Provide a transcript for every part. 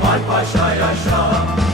Kemal Paşa yaşa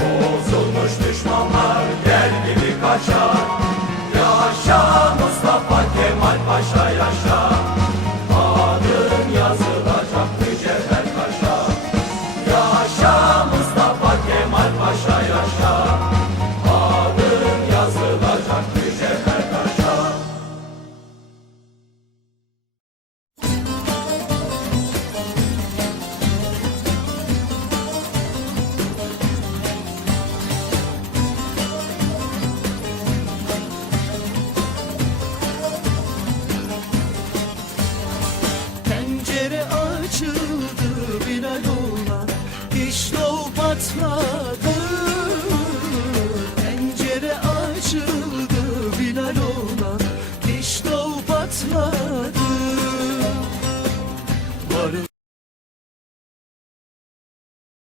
Bozulmuş düşmanlar gel gibi kaçar